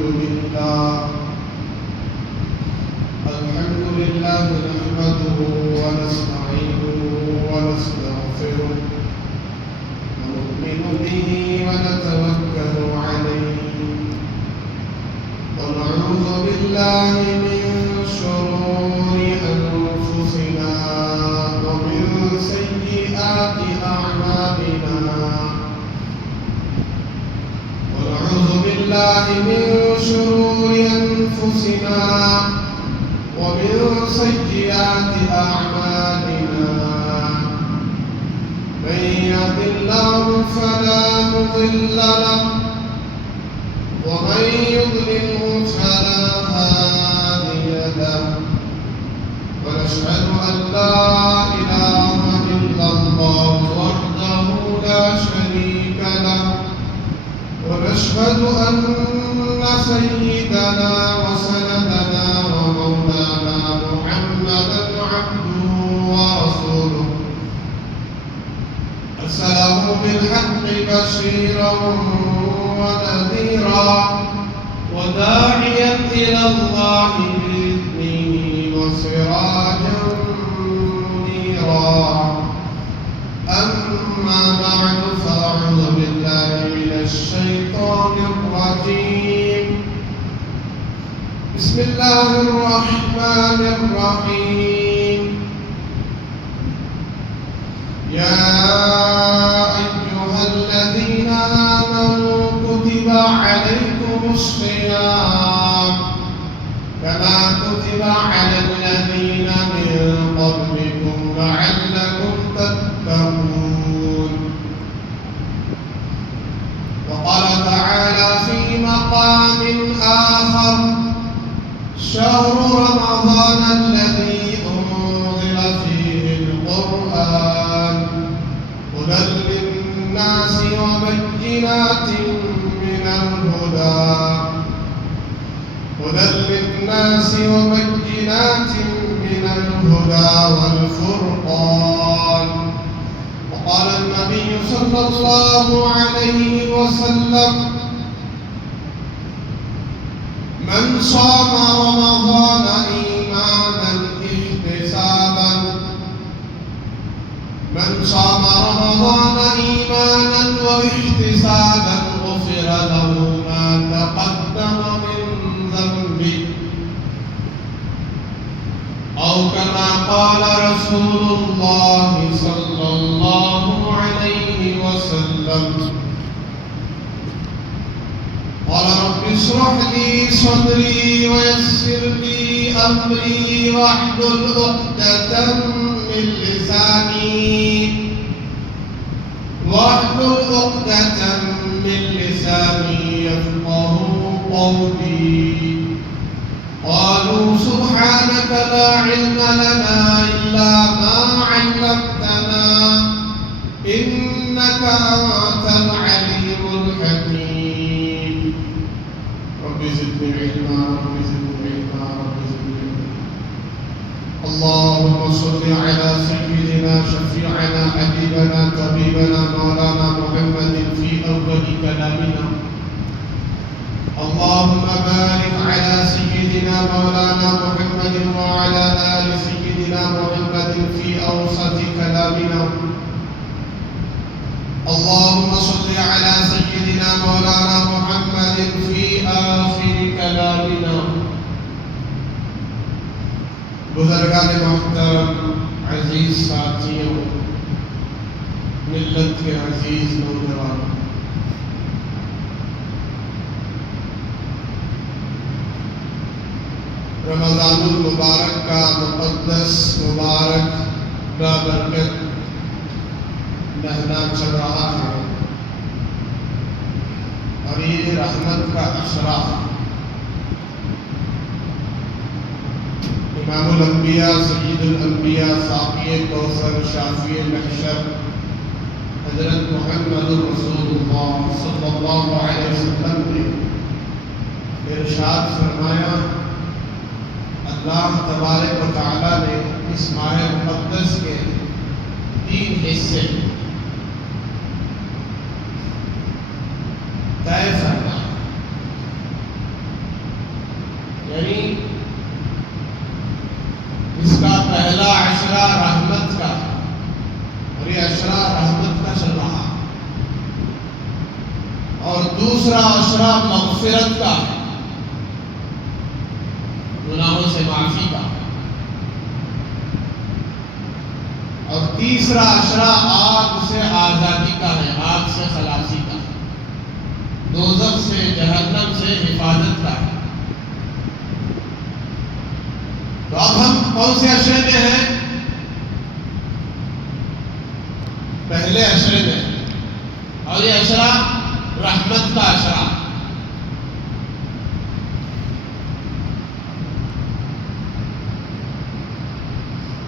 لله نحمده ونستعينه ونستغفره ونؤمن به ونتوكل عليه ونعوذ بالله من شرور أنفسنا ومن سيئات أعمالنا ونعوذ بالله من شرور أنفسنا ومن سيئات أعمالنا من يهد الله فلا مضل له ومن يضلله فلا هادي له ونشهد أن لا إله إلا الله وحده لا شريك له ونشهد أن سيدنا وسندنا ومولانا محمدا عبده ورسوله أرسله بالحق بشيرا ونذيرا وداعيا إلى الله بإذنه وسراجا منيرا أما بعد فأعوذ بالله من الشيطان الرجيم بسم الله الرحمن الرحيم يا أيها الذين آمنوا كتب عليكم الصيام كما كتب على الذين من قبلكم لعلكم تتقون وقال تعالى في مقام آخر شهر رمضان الذي أنزل فيه القرآن هدى للناس وبينات من الهدى والفرقان وقال النبي صلى الله عليه وسلم من صام رمضان إيمانا واحتسابا غفر له ما تقدم من ذنبه أو كما قال رسول الله صلى الله عليه وسلم قال رب اشرح لي صدري ويسر لي أمري واحلل عقدة من لساني يفقه قولي قالوا سبحانك لا علم لنا إلا ما علمتنا إنك أنت العليم الحكيم رب زدني علما اللهم صل على سيدنا شفيعنا حبيبنا طبيبنا مولانا محمد في أول كلامنا اللهم بارك على سيدنا مولانا محمد وعلى آل سيدنا محمد في أوسط كلامنا اللهم صل على سيدنا مولانا محمد في آخر كلامنا بزرگان محترم عزیز ساتھیوں ملت کے عزیز نوجوانوں رمضان المبارک کا مقدس مبارک بابرکت مہینہ چل رہا ہے اور یہ رحمت کا اشراف امام الانبیاء سید الانبیاء ساقی کوثر شافی محشر حضرت محمد رسول اللہ صلی اللہ علیہ وسلم نے ارشاد فرمایا اللہ تبارک و تعالی نے اس ماہ مقدس کے 3 حصے طے فرمائے یعنی اس کا پہلا عشرہ رحمت کا اور یہ عشرہ رحمت کا چل رہا ہے، اور دوسرا عشرہ مغفرت کا ہے، گناہوں سے معافی کا، اور تیسرا عشرہ آگ سے آزادی کا ہے، آگ سے خلاصی کا، دوزخ سے جہنم سے حفاظت کا ہے۔ تو اب ہم کون سے عشرے میں ہیں؟ پہلے عشرے میں، اور یہ عشرہ رحمت کا عشرہ۔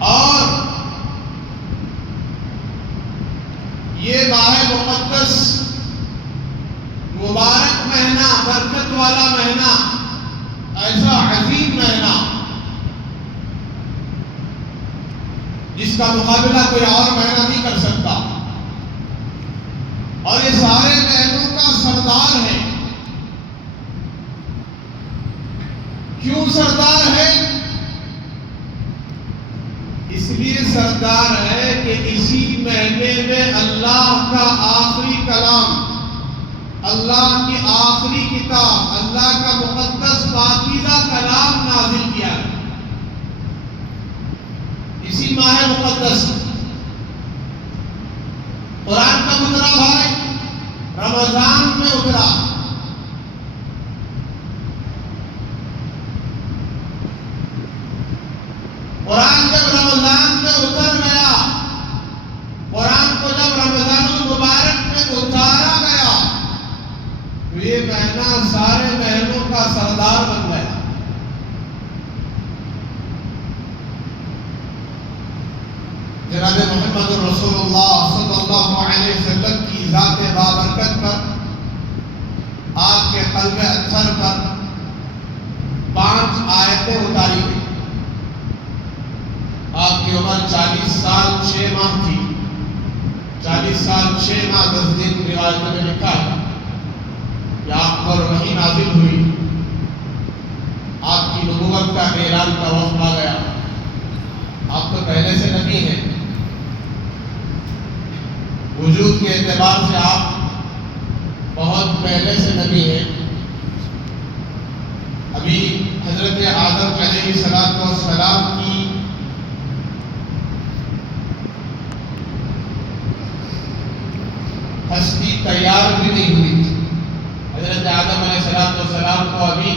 اور یہ ماہ مقدس مبارک مہینہ، برکت والا مہینہ، ایسا عظیم مہینہ جس کا مقابلہ کوئی اور مہینہ نہیں کر سکتا، اور یہ سارے مہینوں کا سردار ہے۔ کیوں سردار ہے؟ اس لیے سردار ہے کہ اسی مہینے میں اللہ کا آخری کلام، اللہ کی آخری کتاب، اللہ کا مقدس پاکیزہ کلام نازل کیا ہے۔ اسی ماہ مقدس قرآن کا اترا بھائی رمضان میں اترا۔ قرآن جب رمضان میں اتر گیا، قرآن کو جب رمضان المبارک میں اتارا گیا، تو یہ مہینہ سارے مہینوں کا سردار بن گیا۔ جناب محمد رسول اللہ صلی اللہ علیہ وسلم کی ذات بابرکت پر، آپ کے قلب اطہر پر 5 آیتیں اتاری گئی۔ آپ کی عمر 40 سال 6 ماہ تھی، 40 سال 6 ماہ 10 دن روایتوں میں لکھا ہے کہ آپ پر وحی نازل ہوئی، آپ کی نبوت کا اعلان کا وقت آ گیا۔ آپ تو پہلے سے نبی ہیں، وجود کے اعتبار سے آپ بہت پہلے سے نبی ہیں۔ ابھی حضرت آدم علیہ السلام کی ہستی تیار بھی نہیں ہوئی تھی۔ حضرت آدم علیہ السلام کو ابھی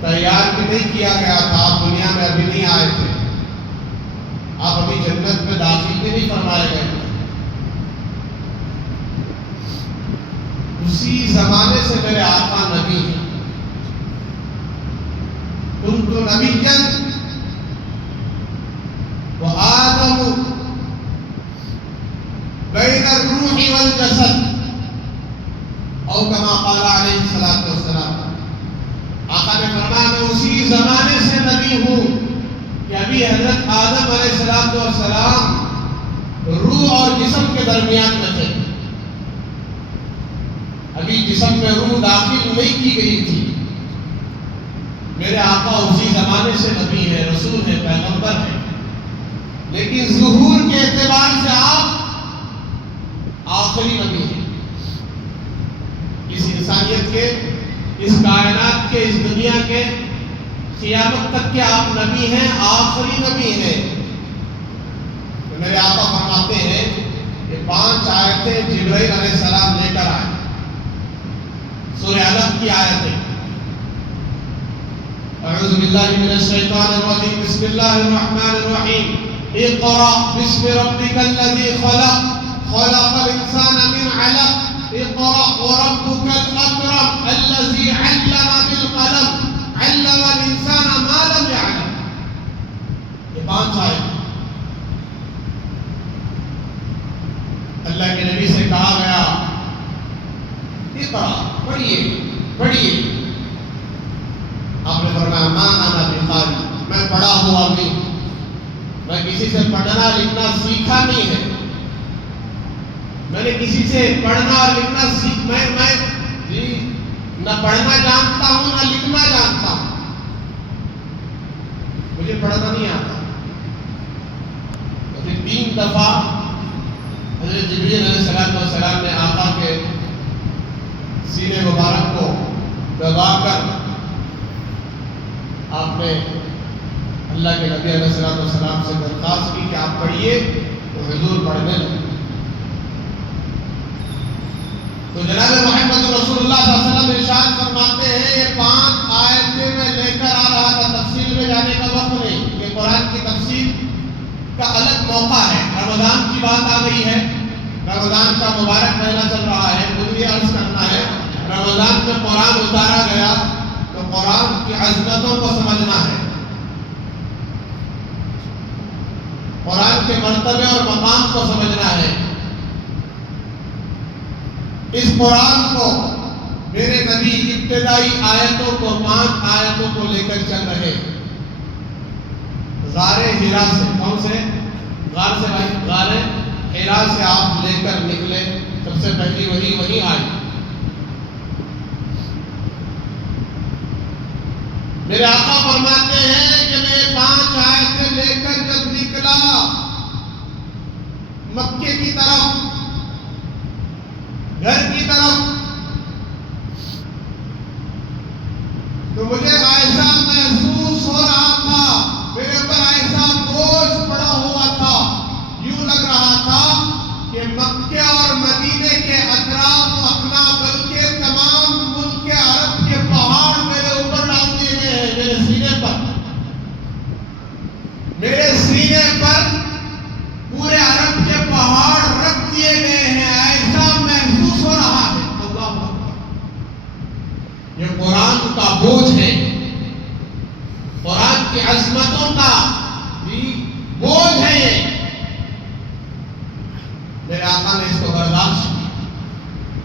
تیار بھی نہیں کیا گیا تھا، آپ دنیا میں ابھی نہیں آئے تھے، آپ ابھی جنت میں داخل بھی نہیں فرمائے گئے تھے۔ اسی زمانے سے میرے آقا نبی ہیں۔ کنت نبیا وآدم بین الروح والجسد، او کما قال علیہ السلام۔ آقا نے فرمایا میں اسی زمانے سے نبی ہوں کہ ابھی حضرت آدم علیہ السلام روح اور جسم کے درمیان میں تھے، ابھی جسم میں روح داخل نہیں کی گئی تھی۔ میرے آقا اسی زمانے سے نبی ہے، رسول ہے، پیغمبر ہے، لیکن ظہور کے اعتبار سے آپ آخری نبی ہیں۔ اس انسانیت کے، اس کائنات کے، اس دنیا کے، قیامت تک کے آپ نبی ہیں، آخری نبی ہیں۔ تو میرے آقا فرماتے ہیں کہ 5 آیتیں جبرائیل علیہ السلام لے کر آئے، سورہ علق کی آیتیں۔ اعوذ باللہ من الشیطان الرجیم، بسم اللہ الرحمن الرحیم، اقرأ باسم ربک الذی خلق، خلق الانسان من علق، اقرأ وربک الاکرم الذی علم بالقلم، علم الانسان ما لم يعلم۔ یہ 5 آیتیں اللہ کے نبی سے کہا گیا اقرأ، پڑھیے پڑھیے۔ آپ نے فرمایا ما انا بقاری، میں پڑھا ہوا نہیں، میں کسی سے پڑھنا لکھنا سیکھا نہیں ہے، میں نے کسی سے پڑھنا اور لکھنا میں نہ پڑھنا جانتا ہوں نہ لکھنا جانتا ہوں، پڑھنا نہیں آتا. تو پھر 3 دفعہ حضرت جبریل علیہ السلام نے آقا کے سینے مبارک کو دبا کر آپ نے اللہ کے نبی علیہ السلام سے درخواست کی کہ آپ پڑھیے، تو حضور پڑھنے لگے. تو جناب محمد رسول اللہ صلی اللہ علیہ وسلم ارشاد فرماتے ہیں یہ 5 آیتیں میں لے کر آ رہا تھا، تفسیر میں جانے کا وقت نہیں. یہ قرآن کی تفسیر کا الگ موقع ہے. رمضان کی بات آ گئی ہے، رمضان کا مبارک مہینہ چل رہا ہے. مجھے یہ عرض کرنا ہے رمضان میں قرآن اتارا گیا تو قرآن کی عظمتوں کو سمجھنا ہے، قرآن کے مرتبے اور مقام کو سمجھنا ہے. اس قرآن کو میرے نبی ابتدائی آیتوں کو 5 آیتوں کو لے کر چل رہے. غار حرا سے، کون سے غار سے بھائی؟ غار حرا سے آپ لے کر نکلے، سب سے پہلی وہی آئی. میرے آقا فرماتے ہیں کہ میں 5 آیتیں لے کر جب نکلا مکے کی طرف، گھر کی طرف، تو مجھے ایسا محسوس ہو رہا تھا، میرے پر ایسا بوجھ پڑا ہوا تھا، یوں لگ رہا تھا کہ مکے اور مدینے کے اطراف و اکناف بلکہ تمام ملک عرب کے پہاڑ میرے اوپر ڈال دیے گئے ہیں. میرے سینے پر پورے عرب کے پہاڑ رکھ دیے گئے ہیں. ایسا محسوس ہو رہا ہے. اللہ اکبر. یہ قرآن کا بوجھ ہے، قرآن کی عظمتوں کا بوجھ ہے. یہ میرے آقا نے اس کو برداشت کی.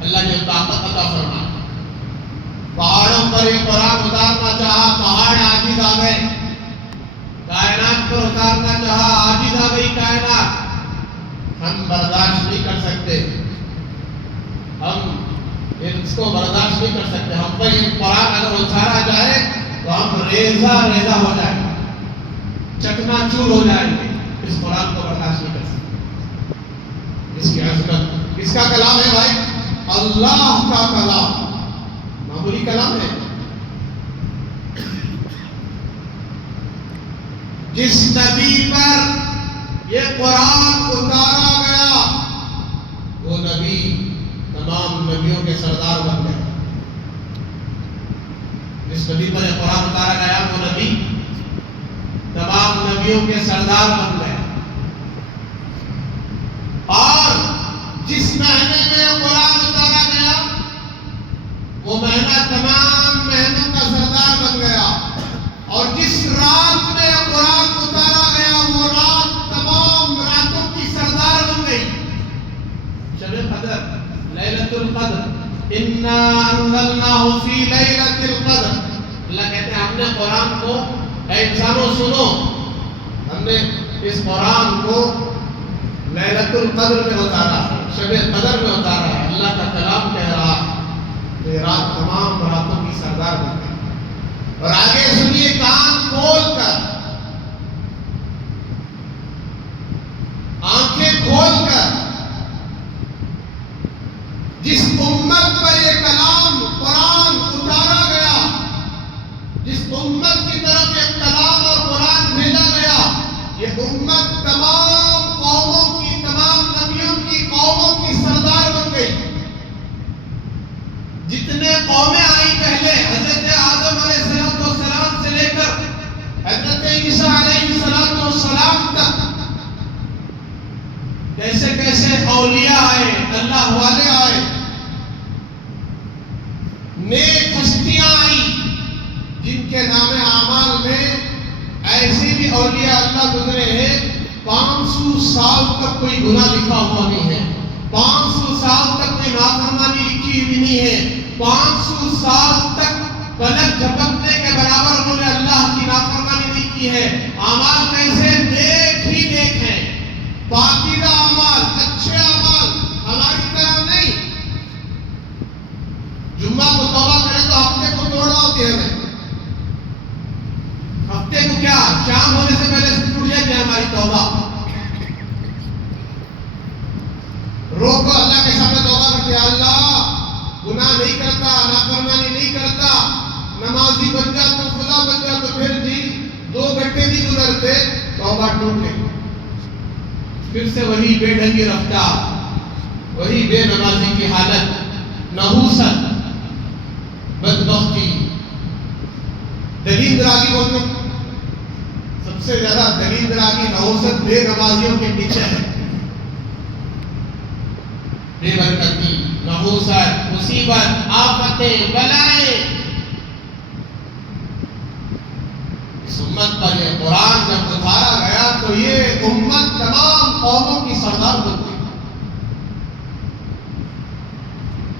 اللہ نے طاقت عطا فرمائی. پہاڑوں پر یہ قرآن اتارنا چاہا، پہاڑ عاجز آ گئے. کائنات پر اتارنا چاہا، عاجز آ گئی کائنات. ہم برداشت نہیں کر سکتے، ہم اس کو برداشت نہیں کر سکتے. ہم پر یہ قرآن اگر اتارا جائے تو ہم ریزہ ہو جائیں گے، چکنا چور ہو جائیں گے. اس قرآن کو برداشت نہیں کر سکتے. اس کی عظمت، کس کا کلام ہے بھائی؟ اللہ کا کلام، معمولی کلام ہے. جس نبی پر یہ قرآن اتارا گیا وہ نبی تمام نبیوں کے سردار بن گئے. جس نبی پر یہ قرآن اتارا گیا وہ نبی تمام نبیوں کے سردار بن گئے. اور جس مہینے میں یہ قرآن اتارا گیا وہ مہینہ تمام مہینوں کا سردار بن گیا. اور جس رات میں یہ قرآن اتارا گیا وہ رات تمام راتوں کی سردار بن گئی. شب قدر، لیلۃ القدر، انا انزلناہ فی لیلۃ القدر. اللہ کہتے ہیں ہم نے قرآن کو، اے انسانوں سنو، ہم نے اس قرآن کو لیلۃ القدر میں اتارا ہے، شب قدر میں اتارا ہے. اللہ کا کلام کہہ رہا ہے یہ رات تمام راتوں کی سردار بن گئی. اور آگے سنیے کان کھول کر، آنکھیں کھول کر. جس امت پر یہ کلام قرآن اتارا گیا، جس امت کی طرف یہ کلام اور قرآن بھیجا گیا، یہ امت تمام قوموں کی، تمام نبیوں کی قوموں کی سردار بن گئی. جتنے قومیں آئی پہلے، حضرت آدم علیہ السلام سے لے کر حضرت عیسیٰ علیہ السلام تک، کیسے کیسے اولیاء آئے، اللہ والے آئے، نیک ہستیاں آئی، جن کے نام اعمال میں ایسے بھی اولیاء اللہ گزرے ہیں 500 سال تک کوئی گناہ لکھا ہوا نہیں ہے، 500 سال تک کوئی نافرمانی لکھی ہوئی نہیں ہے، 500 سال تک پلک جھپکنے کے برابر انہوں نے اللہ کی نافرمانی نہیں کی ہے. اعمال کیسے؟ نیک ہی نیک ہیں، پاکیزہ اعمال، اچھے اعمال، ہماری طرح نہیں. جمعہ کو توبہ کرے تو ہفتے کو توڑ ہوتی ہے. ہفتے کو کیا شام ہونے توبہ. روکو اللہ کے سامنے توبہ کرتے ہیں. اللہ گناہ نہیں کرتا, نافرمانی نہیں کرتا, نمازی بن جا تو خدا بن جا تو پھر جی 2 گھنٹے نہیں گزرتے توبہ ٹوٹ گئی. پھر سے وہی بے ڈھنگی رفتار, وہی بے نمازی کی حالت, نحوست, بدبختی. دلیل دراگی بولتے سب سے زیادہ دلیل دراگی نحوست بے نمازیوں کے پیچھے ہے. بے برکتی, نحوست, مصیبت, آفتیں, بلائیں. اس امت پر یہ قرآن جب اتارا گیا تو یہ امت تمام قوموں کی سردار بنتی.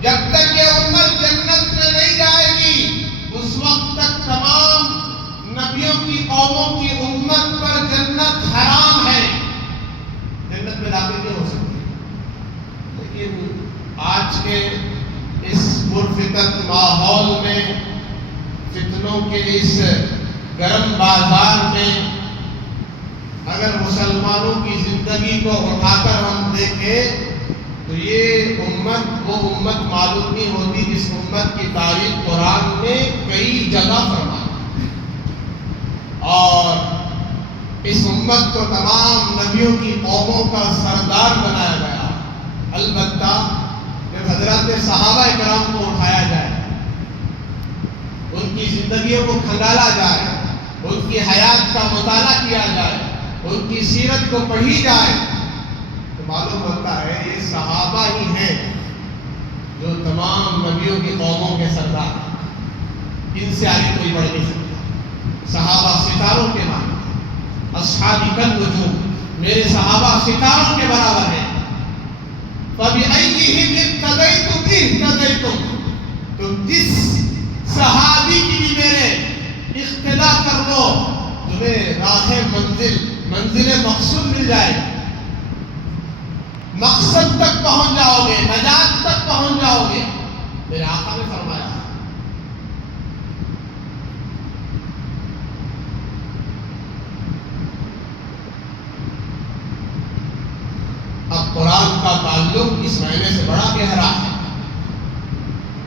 جب تک یہ امت جنت میں نہیں جائے گی اس وقت تک تمام نبیوں کی قوموں کی امت پر جنت حرام ہے, جنت میں داخل نہیں ہو سکتی. لیکن آج کے اس پرفتن ماحول میں, فتنوں کے اس گرم بازار میں, اگر مسلمانوں کی زندگی کو اٹھا کر ہم دیکھیں تو یہ امت وہ امت معلوم نہیں ہوتی جس امت کی تعریف قرآن نے کئی جگہ فرمائی. اور اس امت کو تمام نبیوں کی قوموں کا سردار بنایا گیا. البتہ جب حضرات صحابہ کرام کو اٹھایا جائے, ان کی زندگیوں کو کھنگالا جائے, ان کی حیات کا مطالعہ کیا جائے, ان کی سیرت کو پڑھی جائے تو معلوم ہوتا ہے یہ صحابہ ہی ہیں جو تمام نبیوں کی قوموں کے سردار. ان سے آگے کوئی بڑھ نہیں سکتا. صحابہ ستاروں کے معنی, اصحابی کالنجوم, میرے صحابہ ستاروں کے برابر ہیں. فَبِأَيِّهِمْ اقْتَدَيْتُمْ اهْتَدَيْتُمْ, تم جس صحابی کی بھی میرے اقتدا کر لو تمہیں راہ منزل مقصود مل جائے, مقصد تک پہنچ جاؤ گے, نجات تک پہنچ جاؤ گے. میرے آقا نے فرمایا. اب قرآن کا تعلق اس مہینے سے بڑا گہرا ہے,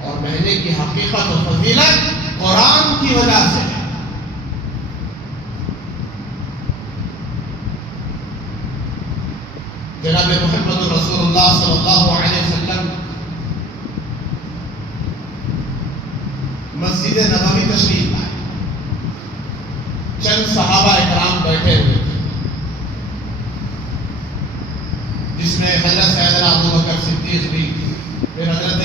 اور مہینے کی حقیقت و فضیلت قرآن کی وجہ سے ہے. جناب محمد رسول اللہ صلی اللہ علیہ وسلم مسجد نبوی تشریف لائے. چند صحابہ اکرام بیٹھے ہوئے تھے جس میں حضرت سیدنا ابو بکر صدیق بھی, پھر حضرت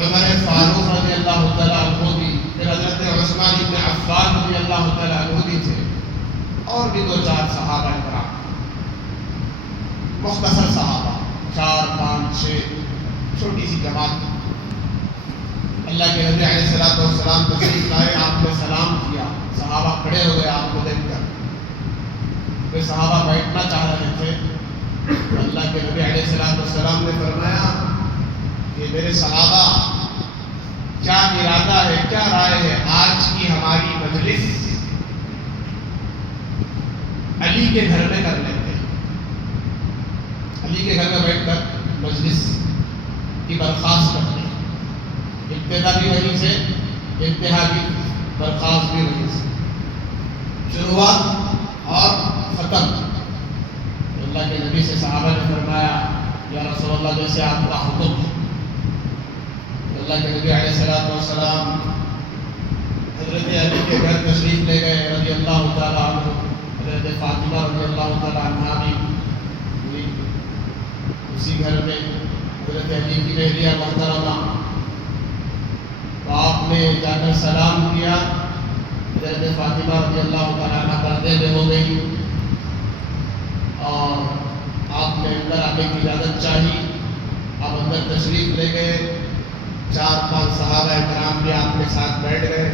عمر فاروق رضی اللہ تعالیٰ عنہ بھی, پھر حضرت عثمان بن عفان رضی اللہ تعالیٰ عنہ بھی تھے, اور بھی 2-4 صحابہ اکرام. مختصر صحابہ 4, 5, 6 چھوٹی سی جماعت. اللہ کے نبی علیہ الصلوۃ والسلام تشریف لائے, آپ نے سلام کیا, صحابہ کھڑے ہو گئے آپ کو دیکھ کر. پھر صحابہ بیٹھنا چاہ رہے تھے, اللہ کے نبی علیہ الصلوۃ والسلام نے فرمایا کہ میرے صحابہ کیا ارادہ ہے, کیا رائے ہے, آج کی ہماری مجلس علی کے گھر میں کر لیتے ہیں. علی کے گھر میں بیٹھ کر مجلس کی برخاست کرتے ہیں. ابتدا بھی وہیں سے, انتہا بھی, برخاست بھی وہیں سے, شروعات اور ختم. اللہ کے نبی سے صحابہ نے فرمایا یا رسول اللہ جیسے آپ کا حکم ہے. اللہ کے نبی علیہ الصلوۃ والسلام حضرت علی کے گھر تشریف لے گئے رضی اللہ تعالیٰ عنہ. حضرت فاطمہ رضی اللہ تعالیٰ عنہ بھی ہوئی اسی گھر میں. حضرت علی کی اہلیہ محترمہ, تو آپ نے جا کر سلام کیا. حضرت فاطمہ رضی اللہ تعالیٰ عنہ پردے میں ہو گئی اور آپ نے اندر آنے کی اجازت چاہی. آپ اندر تشریف لے گئے. 4-5 صحابہ کرام بھی آپ کے ساتھ بیٹھ گئے.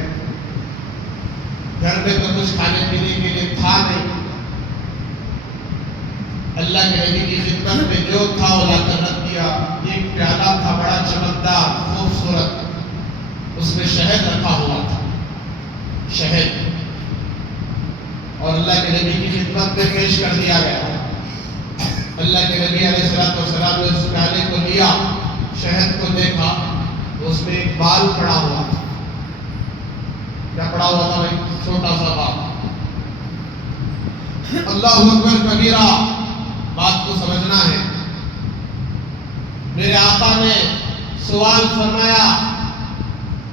گھر میں تو کچھ کھانے پینے کے لیے تھا نہیں. اللہ کے نبی کی خدمت میں جو تھا وہ لا کر رکھ دیا. ایک پیالہ تھا بڑا چمکدار خوبصورت, اس میں شہد رکھا ہوا تھا, شہد. اور اللہ کے نبی کی خدمت میں پیش کر دیا گیا۔ اللہ کے نبی علیہ السلام نے اس پیالے کو لیا، شہد کو دیکھا تو اس میں ایک بال پڑا ہوا تھا۔ کیا پڑا ہوا تھا بھائی؟ چھوٹا سا بال۔ اللہ اکبر کبیرہ، بات کو سمجھنا ہے۔ میرے آقا نے سوال فرمایا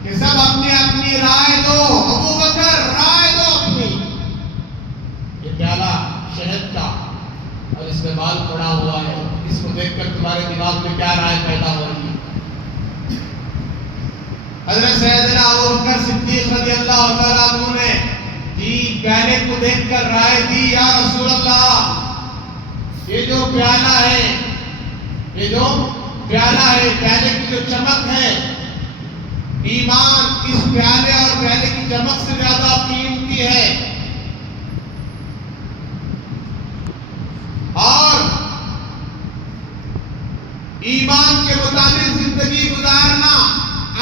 کہ سب اپنی اپنی رائے دو، ابو بکر رائے دو اپنی۔ یہ پیالہ شہد کا اور اس میں بال پڑا ہوا ہے، اس کو دیکھ کر تمہارے دماغ میں کیا رائے پیدا ہو رہی ہے؟ حضرت سیدنا ابو بکر صدیق رضی اللہ تعالیٰ عنہ نے پیالے کو دیکھ کر رائے دی، یا رسول اللہ یہ جو پیالہ ہے، یہ جو پیالہ ہے، پیالے کی جو چمک ہے، ایمان اس پیالے اور پیالے کی چمک سے زیادہ قیمتی ہے، اور ایمان کے مطابق زندگی گزارنا،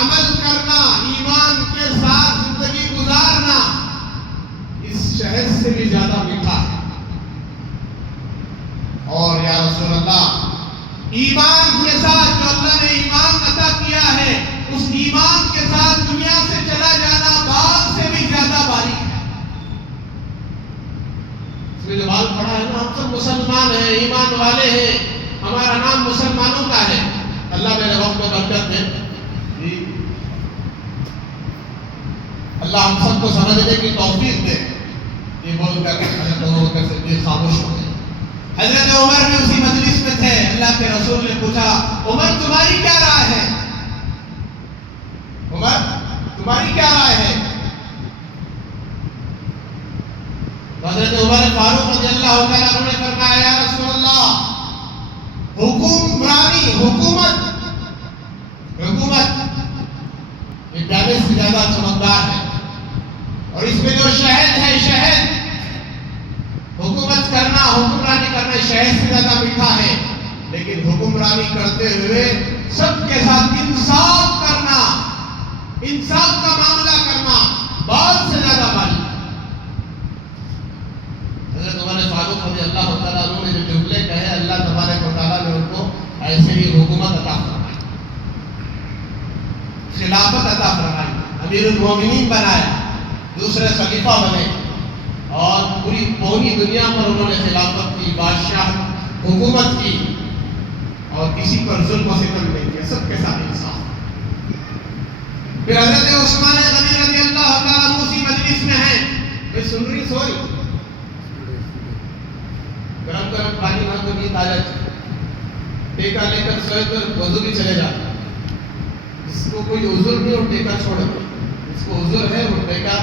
عمل کرنا، ایمان کے ساتھ زندگی گزارنا اس شہد سے بھی زیادہ میٹھا ہے۔ اور یا رسول اللہ ایمان کے ساتھ جو اللہ نے ایمان عطا کیا ہے، اس ایمان کے ساتھ دنیا سے چلا جانا بال سے بھی زیادہ باریک ہے۔ اس میں جو بال پڑا ہے نا، ہم سب مسلمان ہیں، ایمان والے ہیں، ہمارا نام مسلمانوں کا ہے۔ اللہ میرے وقت میں برکت دے، اللہ ہم سب کو سمجھنے کی توفیق دے۔ یہ بول کر حضرت ابو بکر صدیق خاموش ہو گئے۔ حضرت عمر بھی اسی مجلس میں تھے۔ اللہ کے رسول نے پوچھا، عمر تمہاری کیا رائے ہے؟ عمر تمہاری کیا رائے ہے؟ حضرت عمر فاروق رضی اللہ تعالیٰ عنہ نے فرمایا، یا رسول اللہ حکمرانی، حکومت یہ پیالے سے زیادہ چمکدار ہے، اور اس میں جو شہد ہے، شہد حکومت کرنا، حکمرانی کرنا شہد سے زیادہ میٹھا ہے، لیکن حکمرانی کرتے ہوئے سب کے ساتھ انصاف کرنا، انصاف کا معاملہ کرنا بہت سے زیادہ بھاری۔ حضرت عمر فاروق رضی اللہ تعالیٰ عنہ نے جو جملے کہے، اللہ تبارک و تعالیٰ نے ان کو ایسے ہی حکومت عطا فرمائی، خلافت عطا فرمائی، امیر المومنین بنایا، دوسرے خلیفہ بنے، اور پوری دنیا پر انہوں نے خلافت کی، بادشاہ حکومت کی، اور کسی پر ظلم و ستم نہیں کیا، سب کے ساتھ انصاف۔ پھر حضرت عثمان غنی رضی اللہ تعالیٰ عنہ اسی مجلس میں ہیں، میں سن رہی سوئی گرم پانی نہ تو نیند آ جاتی، ٹیکا لے کر سوئے تو وضو بھی چلے جاتا، اس کو کوئی عذر نہیں اور ٹیکا چھوڑ دے، اس کو عذر ہے اور ٹیکا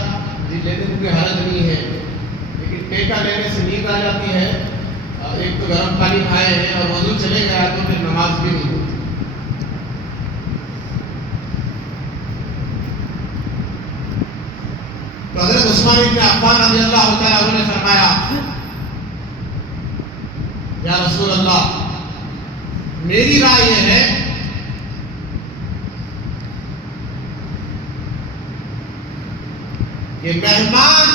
لینے کو کوئی حرج نہیں ہے، لیکن ٹیکا لینے سے نیند آ جاتی ہے، ایک تو گرم پانی کھائے ہیں اور وضو چلے گیا تو پھر نماز بھی نہیں ہوتی۔ تو حضرت عثمان بن عفان رضی اللہ تعالیٰ عنہ نے فرمایا، یا رسول اللہ میری رائے یہ ہے کہ مہمان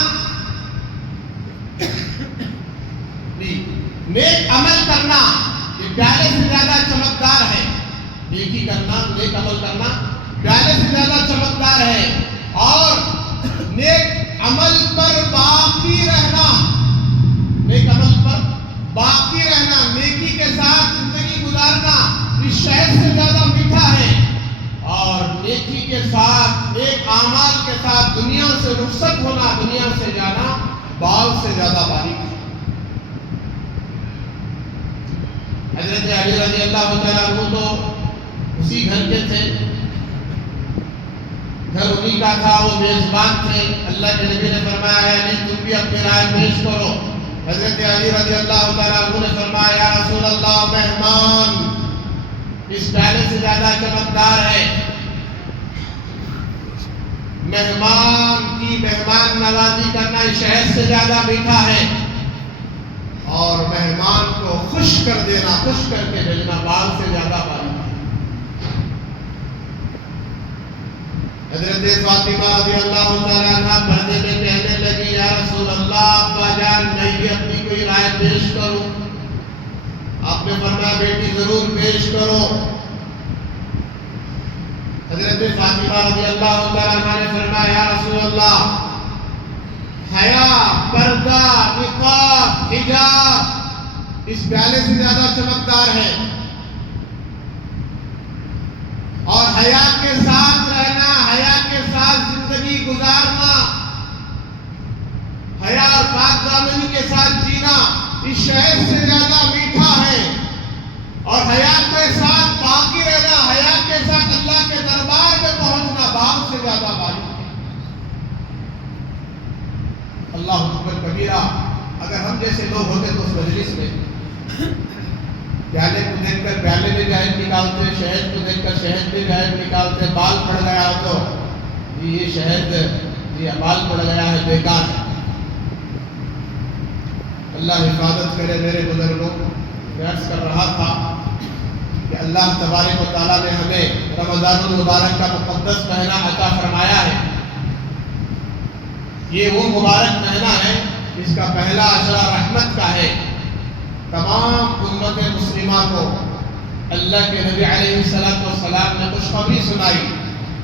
نیک عمل کرنا یہ پیالے سے زیادہ چمکدار ہے، نیکی کرنا، نیک عمل کرنا پیالے سے زیادہ چمکدار ہے، اور نیک عمل پر باقی رہنا، نیک عمل پر باقی رہنا، نیکی کے ساتھ زندگی گزارنا اس شہد سے زیادہ میٹھا ہے، اور نیکی کے ساتھ، نیک اعمال کے ساتھ دنیا سے رخصت ہونا، دنیا سے جانا بال سے زیادہ باریک ہے۔ حضرت علی رضی اللہ تعالیٰ عنہ تو اسی گھر کے تھے، گھر انہی کا تھا، وہ میزبان تھے۔ اللہ کے نبی نے فرمایا، علی تم بھی اپنی رائے پیش کرو۔ حضرت علی رضی اللہ تعالیٰ عنہ نے فرمایا، یا رسول اللہ مہمان اس پیالے سے زیادہ چمکدار ہے، مہمان کی مہمان نوازی کرنا اس شہد سے زیادہ میٹھا ہے، اور مہمان کو خوش کر دینا، خوش کر کے بھیجنا بال سے زیادہ باریک ہے۔ حضرت فاطمہ رضی اللہ تعالیٰ عنہ پردے میں کہنے لگی یا رسول اللہ ابا جان میں بھی اپنی کوئی رائے پیش کروں؟ آپ نے فرمایا بیٹی ضرور پیش کرو۔ حضرت فاطمہ رضی اللہ تعالیٰ عنہ نے فرمایا یا رسول اللہ حیا، پردہ، نقاب، حجاب اس پیالے سے زیادہ چمکدار ہے، اور حیا کے ساتھ رہنا، حیا کے ساتھ زندگی گزارنا، حیا اور پاک دامنی کے ساتھ جینا اس شہد سے زیادہ میٹھا ہے، اور حیا کے ساتھ باقی رہنا، حیا کے ساتھ اللہ کے دربار میں پہنچنا باغ سے زیادہ باریک ہے۔ اللہ اکبر کبیرہ۔ اگر ہم جیسے لوگ ہوتے تو اس مجلس میں پیالے کو دیکھ کر پیالے میں شہد نکالتے، شہد کو دیکھ کر شہد میں شہد نکالتے، بال پڑ گیا ہو تو یہ شہد یہ بال پڑ گیا ہے بیکار ہے۔ اللہ حفاظت کرے میرے بزرگوں۔ میں عرض کر رہا تھا کہ اللہ تبارک و تعالیٰ نے ہمیں رمضان المبارک کا مقدس مہینہ عطا فرمایا ہے۔ یہ وہ مبارک مہینہ ہے جس کا پہلا عشرہ رحمت کا ہے۔ تمام امت مسلمہ کو اللہ کے نبی علیہ السلام نے خوشخبری سنائی،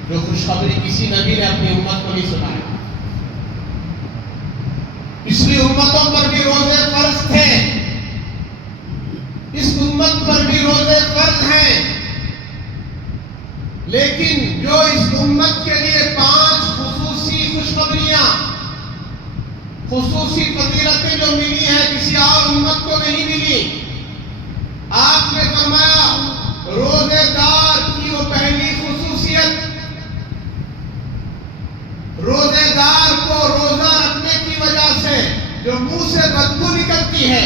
جو خوشخبری کسی نبی نے اپنی امت کو نہیں سنائی۔ پچھلی امتوں پر بھی روزے فرض تھے، اس امت پر بھی روزے فرض ہیں، لیکن جو اس امت کے لیے 5 خصوصی خوشخبریاں، خصوصی فضیلتیں جو ملی ہیں کسی اور امت کو نہیں ملی۔ آپ نے فرمایا روزے دار کی وہ پہلی خصوصیت، روزے دار کو روزہ رکھنے کی وجہ سے جو منہ سے بدبو نکلتی ہے،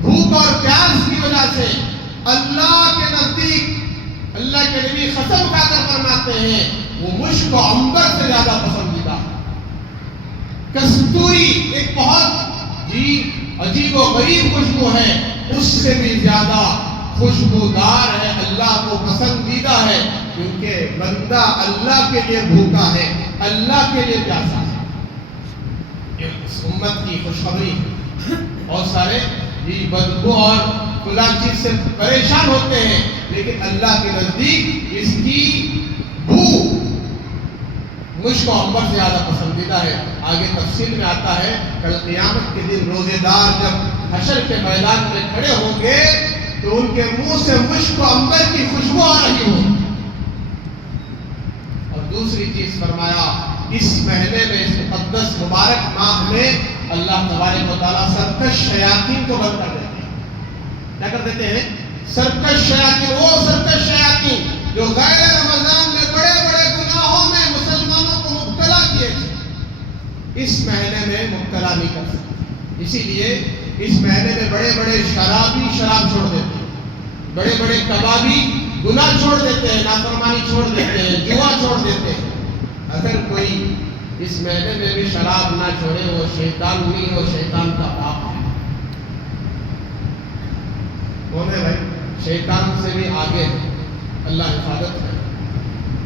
بھوک اور پیاس کی وجہ سے، اللہ کے نزدیک اللہ کے نبی قسم کھا کر فرماتے ہیں وہ مشک و عنبر سے زیادہ پسندیدہ ہے۔ کستوری ایک بہت عجیب و غریب خوشبو ہے، اس سے بھی زیادہ خوشبودار ہے، اللہ کو پسندیدہ ہے، کیونکہ بندہ اللہ کے لیے بھوکا ہے، اللہ کے لیے پیاسا ہے۔ یہ اس امت کی خوشخبری ہے۔ بہت سارے بدبو اور فلاں چیز سے پریشان ہوتے ہیں، لیکن اللہ کے نزدیک اس کی بو مشک و عنبر سے زیادہ پسندیدہ ہے۔ آگے تفصیل میں آتا ہے کل قیامت کے دن روزے دار جب حشر کے میدان میں کھڑے ہوں گے تو ان کے منہ سے مشک و عنبر کی خوشبو آ رہی ہو۔ اور دوسری چیز فرمایا اس مہینے میں، اس مقدس مبارک ماہ میں اللہ تبارک و تعالیٰ سرکش شیاطین کو بند کر دیتے ہیں۔ کیا کر دیتے ہیں؟ سرکش شیاطین، وہ سرکش شیاطین جو غیر رمضان میں بڑے بڑے گناہوں میں مسلمانوں کو مبتلا کیے تھے، اس مہینے میں مبتلا نہیں کر سکتے۔ اسی لیے اس مہینے میں بڑے بڑے شرابی شراب چھوڑ دیتے ہیں، بڑے بڑے کبابی گناہ چھوڑ دیتے ہیں، نافرمانی چھوڑ دیتے ہیں، جوا چھوڑ دیتے ہیں۔ اگر کوئی اس مہینے میں بھی شراب نہ چھوڑے وہ شیطان نہیں، وہ شیطان کا باپ ہے۔ کون ہے بھائی؟ شیطان سے بھی آگے ہے، اللہ حفاظت ہے۔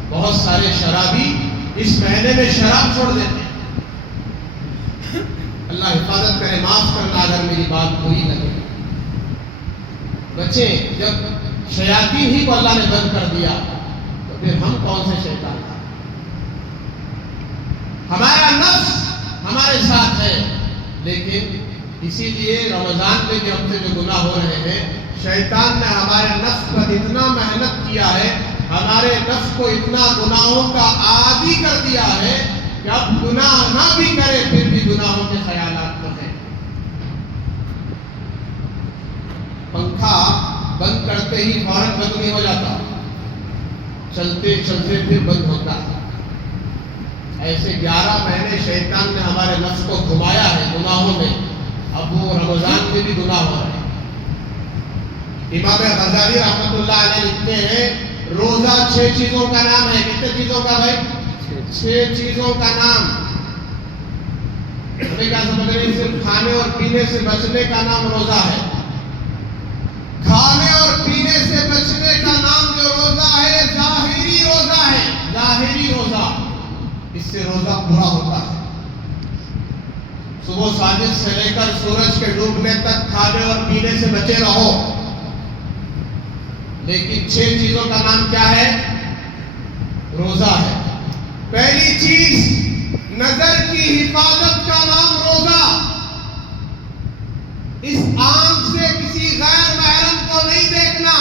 بہت سارے شرابی اس مہینے میں شراب چھوڑ دیتے ہیں، اللہ حفاظت کرے۔ معاف کرنا اگر میری بات بری لگے۔ بچے جب شیاطین ہی کو اللہ نے بند کر دیا تو پھر ہم کون سے شیطان ہیں؟ ہمارا نفس ہمارے ساتھ ہے، لیکن اسی لیے رمضان میں جو ہم سے جو گناہ ہو رہے ہیں، شیطان نے ہمارے نفس پر اتنا محنت کیا ہے، ہمارے نفس کو اتنا گناہوں کا عادی کر دیا ہے کہ اب گناہ نہ بھی کرے پھر بھی گناہوں کے خیالات تو ہیں۔ پنکھا بند کرتے ہی فوراً بند نہیں ہو جاتا، چلتے چلتے پھر بند ہوتا ہے۔ ایسے 11 مہینے شیطان نے ہمارے نفس کو گھمایا ہے گناہوں میں، اب وہ رمضان میں بھی گناہ ہو رہے ہیں۔ امام غزالی رحمۃ اللہ علیہ لکھتے ہیں روزہ 6 چیزوں کا نام ہے۔ کتنے چیزوں کا بھائی؟ 6 چیزوں کا نام۔ ہمیں کیا سمجھ رہے ہیں؟ صرف کھانے اور پینے سے بچنے کا نام روزہ ہے۔ کھانے اور پینے سے بچنے کا نام جو روزہ ہے ظاہری روزہ ہے، برا ہوتا ہے۔ صبح ساجد سے لے کر سورج کے ڈوبنے تک کھانے اور پینے سے بچے رہو، لیکن 6 چیزوں کا نام کیا ہے؟ روزہ ہے۔ پہلی چیز نظر کی حفاظت کا نام روزہ۔ اس آنکھ سے کسی غیر محرم کو نہیں دیکھنا،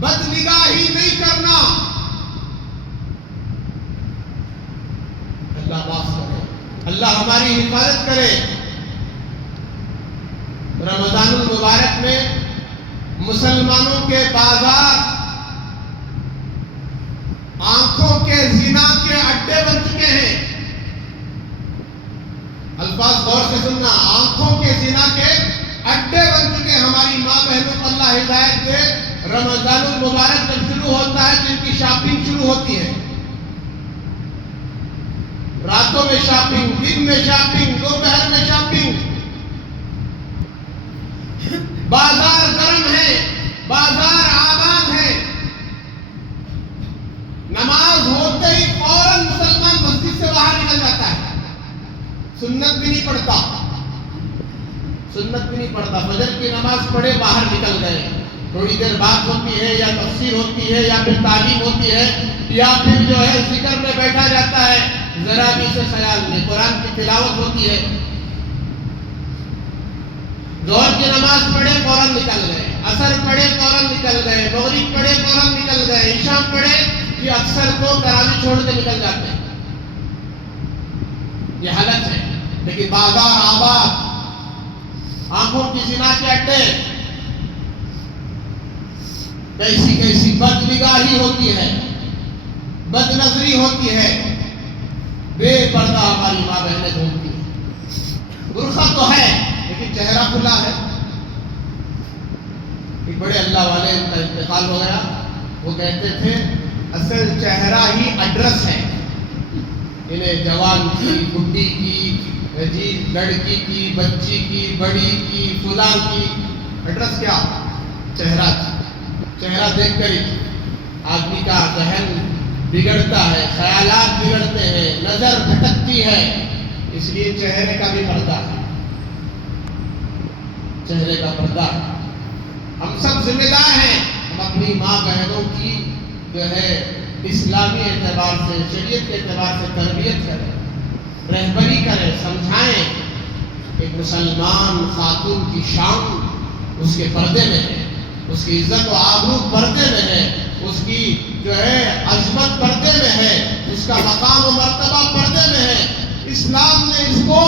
بد نگاہی نہیں کرنا۔ اللہ معاف کرے، اللہ ہماری حفاظت کرے۔ رمضان المبارک میں مسلمانوں کے بازار آنکھوں کے زنا کے اڈے بن چکے ہیں۔ الفاظ غور سے سننا، آنکھوں کے زنا کے اڈے بن چکے ہیں۔ ہماری ماں بہنوں کو اللہ ہدایت دے، رمضان المبارک جب شروع ہوتا ہے تو ان کی شاپنگ شروع ہوتی ہے۔ راتوں میں شاپنگ، دن میں شاپنگ، دوپہر میں شاپنگ۔ بازار گرم ہے، بازار آباد ہے۔ نماز ہوتے ہی فوراً مسلمان مسجد سے باہر نکل جاتا ہے، سنت بھی نہیں پڑھتا، سنت بھی نہیں پڑھتا۔ فجر کی نماز پڑھے باہر نکل گئے، تھوڑی دیر بات ہوتی ہے یا تفسیر ہوتی ہے یا پھر تعلیم ہوتی ہے یا پھر جو ہے ذکر میں بیٹھا جاتا ہے، ذرا بھی سے خیال نہیں، قرآن کی تلاوت ہوتی ہے۔ ظہر کی نماز پڑھے فوراً نکل گئے، عصر پڑھے فوراً نکل گئے، مغرب پڑھے فوراً نکل گئے، عشاء پڑھے کہ اکثر تو تراویح چھوڑ کے نکل جاتے ہیں۔ یہ حالت ہے۔ لیکن بازار آباد، آنکھوں کی زنا کے اڈے، کیسی کیسی بد نگاہی ہوتی ہے، بد نظری ہوتی ہے، بے پردہ ہماری ماں بہنیں گھومتی ہیں۔ برقع تو ہے لیکن چہرہ کھلا ہے۔ ایک بڑے اللہ والے ان کا انتقال ہو گیا، وہ کہتے تھے اصل چہرہ ہی ایڈریس ہے۔ انہیں جوان کی، بڈھی کی، لڑکی کی، بچی کی، بڑی کی، فلاں کی ایڈریس کیا؟ چہرہ۔ چہرہ دیکھ کر ہی آدمی کا ذہن بگڑتا ہے، خیالات بگڑتے ہیں، نظر بھٹکتی ہے۔ اس لیے چہرے کا بھی پردہ ہے، چہرے کا پردہ ہے۔ ہم سب ذمہ دار ہیں، ہم اپنی ماں بہنوں کی جو ہے اسلامی اعتبار سے، شریعت کے اعتبار سے تربیت کریں، رہبری کریں، سمجھائیں کہ مسلمان خاتون کی شان اس کے پردے میں ہے، اس کی عزت و آبرو پردے میں ہے، اس کی جو ہے عظمت پردے میں ہے، اس کا مقام و مرتبہ پردے میں ہے۔ اسلام نے اس کو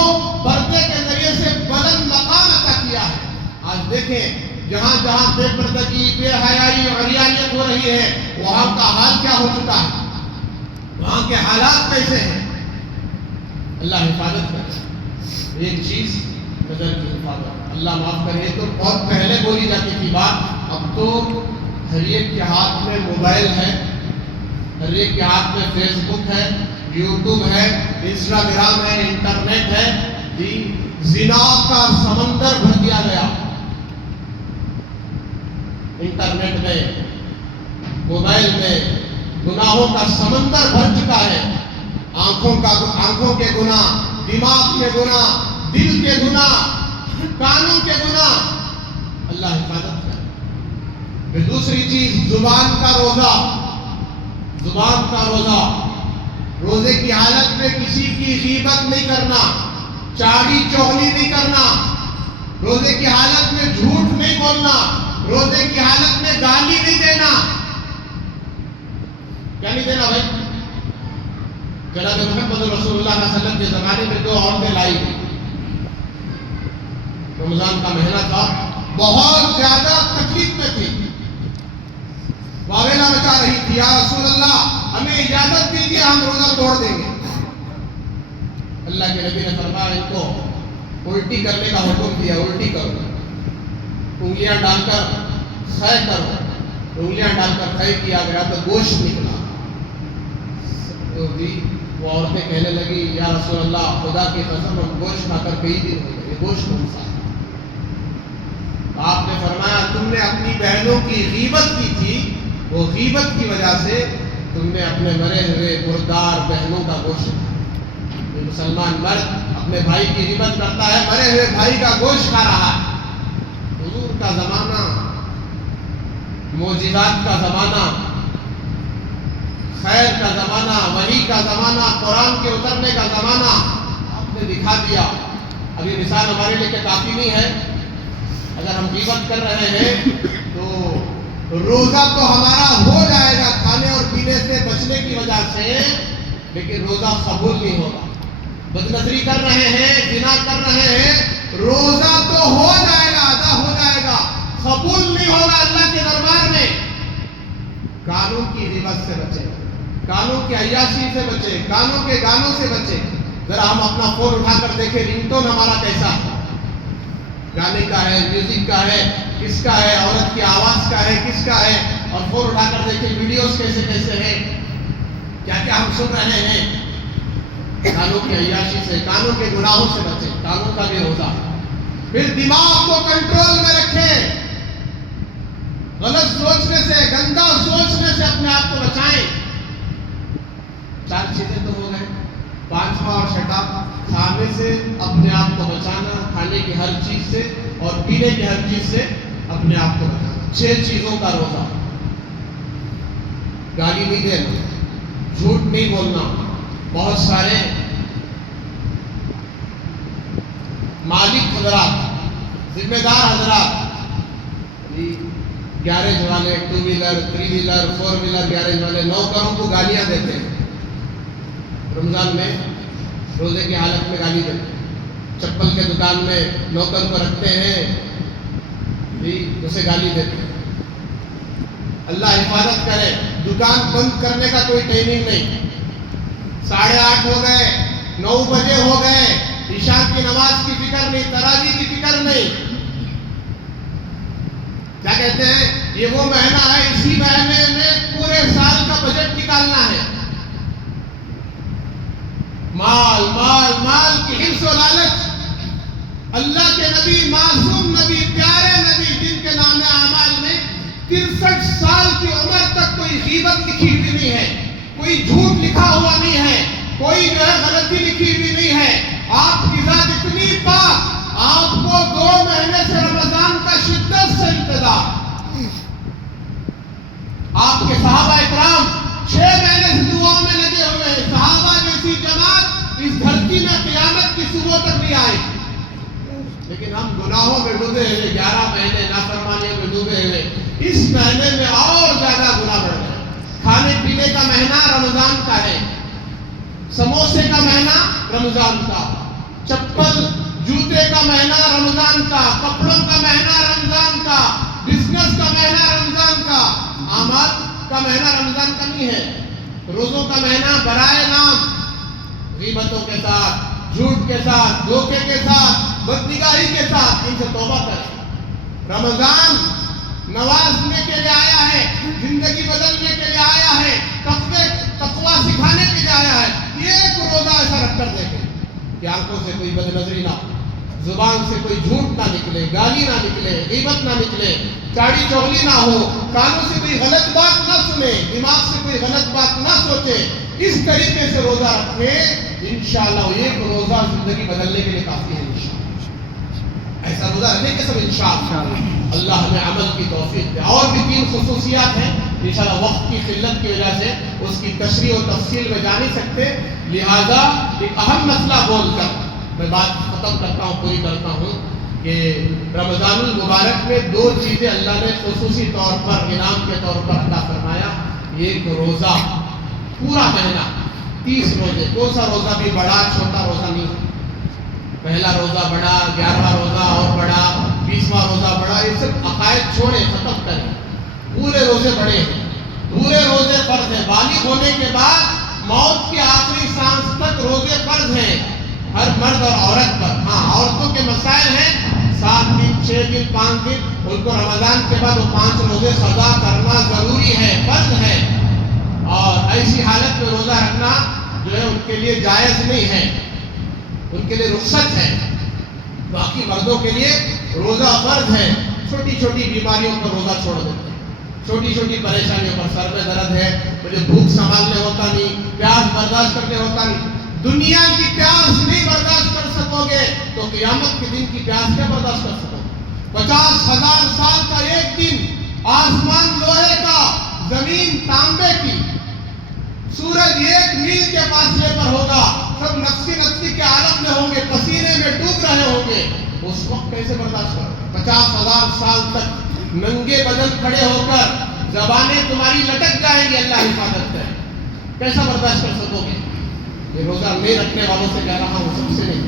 پردے کے ذریعے سے بلند مقام عطا کیا ہے۔ آج دیکھیں جہاں جہاں بے پردگی، بے حیائی اور عریانیت ہو رہی ہے، وہاں کا حال کیا ہو چکا ہے، وہاں کے حالات کیسے ہیں۔ اللہ حفاظت کرے۔ ایک چیز نظر کی حفاظت، اللہ معاف کرے، تو بہت پہلے بولی جاتی تھی بات، اب تو ہر ایک کے ہاتھ میں موبائل ہے، ہر ایک کے ہاتھ میں فیس بک ہے، یوٹیوب ہے، انسٹاگرام ہے، انٹرنیٹ ہے، زنا کا سمندر بھر دیا گیا۔ انٹرنیٹ میں، موبائل میں گناہوں کا سمندر بھر چکا ہے۔ آنکھوں کے گناہ، دماغ کے گناہ، دل کے گناہ، کانوں کے گناہ۔ اللہ حفاظت کرے۔ پھر دوسری چیز زبان کا روزہ، زبان کا روزہ۔ روزے کی حالت میں کسی کی غیبت نہیں کرنا، چاڑی چغلی نہیں کرنا، روزے کی حالت میں جھوٹ نہیں بولنا، روزے کی حالت میں گالی نہیں دینا۔ کیا نہیں دینا بھائی؟ جناب محمد رسول اللہ صلی اللہ علیہ وسلم کے زمانے میں 2 عورتیں لائی تھی، رمضان کا مہینہ تھا، بہت زیادہ تکلیف میں تھی، واویلا مچا رہی تھی، یا رسول اللہ ہمیں اجازت دیجیے ہم روزہ توڑ دیں گے۔ اللہ کے نبی نے فرمایا ان کو الٹی کرنے کا حکم دیا، الٹی کرو، انگلیاں ڈال کر خے کرو، انگلیاں ڈال کر خے کیا گیا تو گوشت نکلا۔ وہ عورتیں کہنے لگی یا رسول اللہ خدا کی قسم ہم گوشت کھا کر کئی دن ہو گئے، یہ گوشت کون سا ہے؟ آپ نے فرمایا تم نے اپنی بہنوں کی غیبت کی تھی، وہ غیبت کی وجہ سے تم نے اپنے مرے ہوئے مردار بہنوں کا گوشت کھایا۔ مسلمان مرد اپنے بھائی کی غیبت کرتا ہے، مرے ہوئے بھائی کا گوشت کھا رہا ہے۔ حضور کا زمانہ، معجزات کا زمانہ، خیر کا زمانہ، وحی کا زمانہ، قرآن کے اترنے کا زمانہ آپ نے دکھا دیا۔ ابھی مثال ہمارے لیے کافی نہیں ہے، اگر ہم غیبت کر رہے ہیں تو روزہ تو ہمارا ہو جائے گا کھانے اور پینے سے بچنے کی وجہ سے، لیکن روزہ قبول نہیں ہوگا۔ بدنظری کر رہے ہیں، زنا کر رہے ہیں، روزہ تو ہو جائے گا، ادا ہو جائے گا، قبول نہیں ہوگا اللہ کے دربار میں۔ کانوں کی غیبت سے بچے، کانوں کی عیاشی سے بچے، کانوں کے گانوں سے بچے۔ ذرا ہم اپنا فون اٹھا کر دیکھیں، رنگ ٹون ہمارا کیسا ہے، گانے کا ہے، میوزک کا ہے، کس کا ہے، عورت کی آواز کا ہے، کس کا ہے، اور فون اٹھا کر دیکھیں ویڈیوز کیسے کیسے ہیں، کیا کیا ہم سن رہے ہیں۔ کانوں کی عیاشی سے، کانوں کے گناہوں سے بچیں، کانوں کا بھی روزہ۔ پھر دماغ کو کنٹرول میں رکھیں، غلط سوچنے سے، گندا سوچنے سے اپنے آپ کو بچائیں۔ 4 چیزیں تو ہو گئے، 5واں اور 6واں کھانے سے اپنے آپ کو بچانا، کھانے کی ہر چیز سے اور پینے کی ہر چیز سے اپنے آپ کو بچانا۔ 6 چیزوں کا روزہ۔ گالی نہیں دینا، جھوٹ نہیں بولنا۔ بہت سارے مالک حضرات، ذمہ دار حضرات، گیارج والے، 2 ویلر، 3 ویلر، 4 ویلر گیارج والے نوکروں کو گالیاں دیتے ہیں۔ رمضان میں روزے کی حالت میں گالی دیتے ہیں، چپل کے دکان میں نوکر کو رکھتے ہیں، اسے گالی دیتے ہیں۔ اللہ حفاظت کرے، دکان بند کرنے کا کوئی ٹائمنگ نہیں۔ 8:30 ہو گئے، 9 بجے ہو گئے، عشاء کی نماز کی فکر نہیں، تراویح کی فکر نہیں۔ کیا کہتے ہیں، یہ وہ مہینہ ہے، اسی مہینے میں پورے سال کا بجٹ نکالنا ہے۔ مال مال مال کی حرص و لالچ۔ اللہ کے نبی، معصوم نبی، پیارے نبی، جن کے نام اعمال میں 63 سال کی عمر تک کوئی غیبت لکھی ہوئی نہیں ہے، کوئی جھوٹ لکھا ہوا نہیں ہے، کوئی جو ہے غلطی لکھی ہوئی نہیں ہے۔ آپ کی ذات اتنی پاک، آپ کو 2 مہینے سے رمضان کا شدت سے انتظار۔ آپ کے صحابہ اکرام 6 مہینے سے دعاؤں میں لگے ہوئے ہیں۔ صحابہ جیسی جماعت اس دھرتی میں قیامت کی صبح تک نہیں آئی، لیکن ہم گناہوں میں ڈوبے ہوئے، 11 مہینے نافرمانیوں میں ڈوبے ہوئے، اس مہینے میں اور زیادہ گناہ بڑھ گئے۔ کھانے پینے کا مہینہ رمضان کا ہے، سموسے کا مہینہ رمضان کا، چپل جوتے کا مہینہ رمضان کا، کپڑوں کا مہینہ رمضان کا، بزنس کا مہینہ رمضان کا، اعمال کا مہینہ رمضان کا نہیں ہے۔ روزوں کا مہینہ برائے نام، غیبتوں کے ساتھ، جھوٹ کے ساتھ، دھوکے کے ساتھ، بدنگاہی کے ساتھ، ان سے توبہ کریں۔ رمضان نوازنے کے لیے آیا ہے، زندگی بدلنے کے لیے آیا ہے، تقویٰ سکھانے کے لیے آیا ہے۔ ایک روزہ ایسا رکھ کر دیکھیں کہ آنکھوں سے کوئی بدنظری نہ ہو، زبان سے کوئی جھوٹ نہ نکلے، گالی نہ نکلے، غیبت نہ نکلے، چاڑی چغلی نہ ہو، کانوں سے کوئی غلط بات نہ سنے، دماغ سے کوئی غلط بات نہ سوچے۔ اس طریقے سے روزہ رکھیں، انشاءاللہ ایک روزہ زندگی بدلنے کے لیے کافی ہے۔ انشاءاللہ ایسا روزہ رکھیں کہ سب انشاءاللہ اللہ ہمیں عمل کی توفیق دے۔ اور بھی 3 خصوصیات ہیں، انشاءاللہ وقت کی قلت کی وجہ سے اس کی تشریح و تفصیل میں جا نہیں سکتے، لہذا ایک اہم مسئلہ بول کر میں بات ختم کرتا ہوں، پوری کرتا ہوں کہ رمضان المبارک میں 2 چیزیں اللہ نے خصوصی طور پر انعام کے طور پر عطا فرمایا۔ ایک روزہ، پورا مہینہ 30 روزے، کون سا روزہ بھی بڑا چھوٹا روزہ نہیں ہے۔ پہلا روزہ بڑا، 11واں روزہ اور بڑا، 20واں روزہ بڑا، یہ سب عقائد چھوڑیں، ختم کریں۔ پورے روزے بڑے ہیں، پورے روزے فرض ہیں۔ بالغ ہونے کے بعد موت کے آخری سانس تک روزے فرض ہیں ہر مرد اور عورت پر۔ ہاں، عورتوں کے مسائل ہیں، 7 دن، 6 دن، 5 دن، ان کو رمضان کے بعد وہ 5 روزے قضا کرنا ضروری ہے، فرض ہے، اور ایسی حالت میں روزہ رکھنا جو ہے ان کے لیے جائز نہیں ہے، ان کے لیے رخصت ہے۔ باقی مردوں کے لیے روزہ فرض ہے۔ چھوٹی چھوٹی بیماریوں پر روزہ چھوڑ دیتے ہیں، چھوٹی چھوٹی پریشانیوں پر، سر میں درد ہے، مجھے بھوک سنبھالنے ہوتا نہیں، پیاس برداشت کرنے ہوتا نہیں، دنیا کی پیاس نہیں برداشت کر سکو گے تو قیامت کے دن کی پیاس کیا برداشت کر سکو گے؟ 50,000 سال کا ایک دن، آسمان لوہے کا، زمین تانبے کی، سورج 1 میل کے فاصلے پر ہوگا، سب نفسی نفسی کے عالم میں ہوں گے، پسینے میں ڈوب رہے ہوں گے، اس وقت کیسے برداشت کرو گے؟ 50,000 سال تک ننگے بدن کھڑے ہو کر زبانیں تمہاری لٹک جائیں گی، اللہ حفاظت کرے، کیسا برداشت کر سکو گے؟ یہ روزہ میں رکھنے والوں سے کہہ رہا ہوں، سب سے نہیں،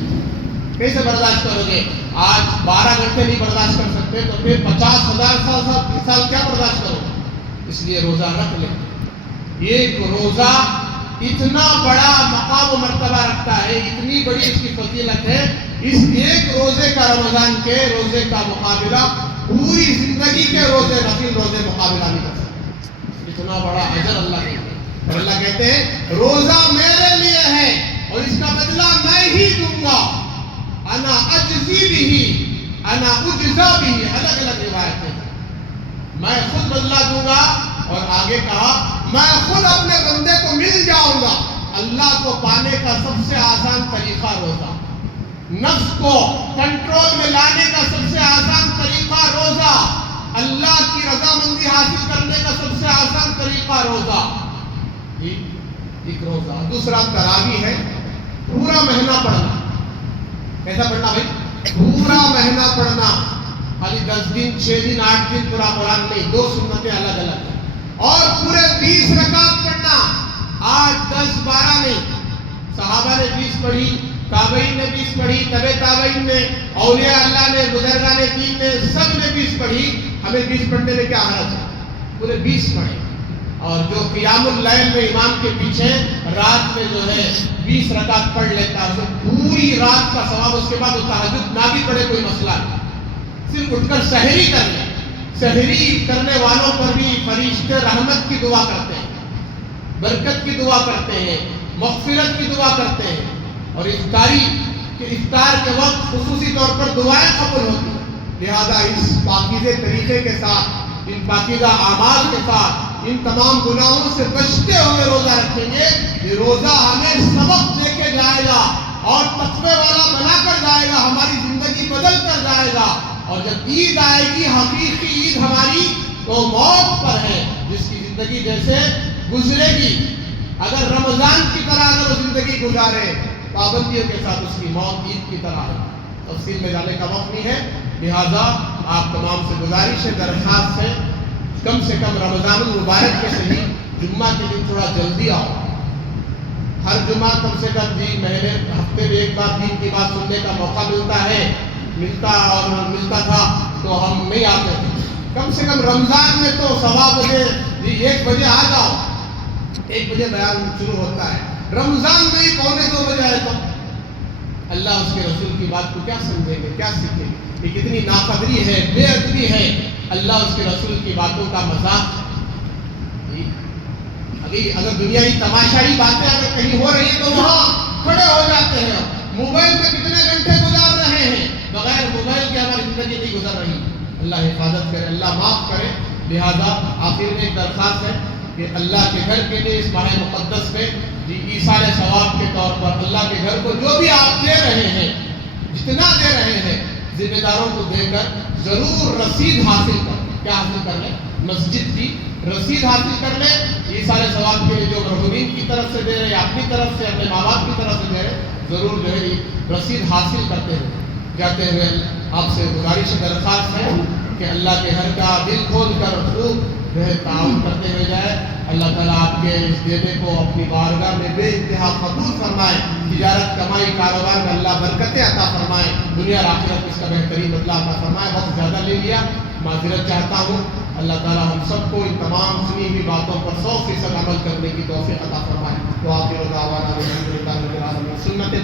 کیسے برداشت کرو گے؟ آج 12 گھنٹے نہیں برداشت کر سکتے تو پھر 50,000 سال کیا برداشت کرو گے؟ اس لیے روزہ رکھ لیں۔ یہ روزہ اتنا بڑا مقام و مرتبہ رکھتا ہے، اتنی بڑی اس کی فضیلت ہے، اس ایک روزے کا، رمضان کے روزے کا مقابلہ پوری زندگی کے روزے، نفل روزے مقابلہ نہیں کر سکتے، اتنا بڑا اجر اللہ کے لیے۔ اور اللہ کہتے ہیں روزہ میرے لیے ہے اور اس کا بدلہ میں ہی دوں گا، انا اجزی بھی، انا اجزا بھی، الگ الگ روایتیں، میں خود بدلہ دوں گا، اور آگے کہا میں خود اپنے بندے کو مل جاؤں گا۔ اللہ کو پانے کا سب سے آسان طریقہ روزہ، نفس کو کنٹرول میں لانے کا سب سے آسان طریقہ روزہ، اللہ کی رضامندی حاصل کرنے کا سب سے آسان طریقہ روزہ، ایک روزہ۔ دوسرا تراویح ہے، پورا مہینہ پڑھنا۔ کیسا پڑھنا بھائی؟ پورا مہینہ پڑھنا، خالی 10 دن 6 دن 8 دن پورا قرآن نہیں، 2 سنتیں الگ الگ ہیں، اور پورے 20 رکعت پڑھنا، 8 10 12 نہیں۔ صحابہ نے 20 پڑھی، تابعین نے 20 پڑھی، تبع تابعین نے، اولیاء اللہ نے، بزرگان دین نے، سب نے 20 پڑھی۔ ہمیں 20 پڑھنے میں کیا حرج ہے؟ پورے 20 پڑھیں۔ اور جو قیام اللیل میں امام کے پیچھے رات میں جو ہے 20 رکعت پڑھ لیتا ہے، پوری رات کا ثواب، اس کے بعد وہ تہجد نہ بھی پڑھے کوئی مسئلہ نہیں، صرف اٹھ کر سحری کر لیں۔ سحری کرنے والوں پر بھی فرشتے رحمت کی دعا کرتے ہیں، برکت کی دعا کرتے ہیں، مغفرت کی دعا کرتے ہیں، اور افطار کے وقت خصوصی طور پر دعائیں قبول ہوتی ہیں۔ لہذا اس پاکیزے طریقے کے ساتھ، ان پاکیزہ اعمال کے ساتھ، ان تمام گناہوں سے بچتے ہوئے روزہ رکھیں گے، یہ روزہ ہمیں سبق دے کے جائے گا اور تقوی والا بنا کر جائے گا، ہماری زندگی بدل کر جائے گا۔ اور جب عید آئے گی، حقیقی عید ہماری تو موت پر ہے، جس کی زندگی جیسے گزرے گی، اگر رمضان کی طرح اگر وہ زندگی گزارے پابندیوں کے ساتھ، اس کی موت عید کی طرح ہے۔ تفصیل میں جانے کا وقت نہیں ہے، لہذا آپ تمام سے گزارش ہے، درخواست ہے، کم سے کم رمضان المبارک کے صحیح جمعہ کے دن تھوڑا جلدی آؤ۔ ہر جمعہ کم سے کم مہینے ہفتے میں ایک بار دین کی بات سننے کا موقع ملتا تھا تو ہم نہیں آتے تھے۔ کم سے کم رمضان میں تو 1:15 بجے 1 بجے آ جاؤ، 1 بجے بیان شروع ہوتا ہے، رمضان میں ہی 1:45 بجے آئے تو اللہ اس کے رسول کی بات کو کیا سمجھیں گے، کیا سیکھیں گے؟ یہ کتنی ناقدری ہے، بے ادبی ہے، اللہ اس کے رسول کی باتوں کا مذاق۔ اگر دنیاوی تماشائی باتیں اگر کہیں ہو رہی ہیں تو وہاں کھڑے ہو جاتے ہیں۔ موبائل میں کتنے گھنٹے گزار رہے ہیں، بغیر موبائل کے ہماری زندگی نہیں گزر رہی۔ اللہ حفاظت کرے، اللہ معاف کرے۔ لہذا آخر میں ایک درخواست ہے کہ اللہ کے گھر کے لیے اس ماہ مقدس میں ایثار ثواب کے طور پر اللہ کے گھر کو جو بھی آپ دے رہے ہیں، جتنا دے رہے ہیں، ذمہ داروں کو دے کر ضرور رسید حاصل کر لیں۔ کیا حاصل کر لیں؟ مسجد کی رسید حاصل کر لیں۔ یہ سارے ثواب کے لیے جو مرحومین کی طرف سے دے رہے ہیں، اپنی طرف سے، اپنے ماں باپ کی طرف سے دے رہے ہیں، ضرور جو ہے رسید حاصل کرتے ہیں۔ جاتے ہوئے آپ سے گزارش درخواست ہے کہ اللہ کے گھر کا دل کھول کر خوب جو ہے تعاون کرتے ہوئے جائے۔ اللہ تعالیٰ آپ کے اس دینے کو اپنی بارگاہ میں بے انتہا قبول فرمائے، تجارت کمائی کاروبار میں اللہ برکتیں عطا فرمائے، دنیا اور آخرت اس کا بہترین بدلہ عطا فرمائے۔ وقت زیادہ لے لیا، معذرت چاہتا ہوں۔ اللہ تعالیٰ ہم سب کو ان تمام سنی ہوئی باتوں پر 100% عمل کرنے کی توفیق عطا فرمائے۔ تو آخر دعوانا الحمدللہ رب العالمین، سنت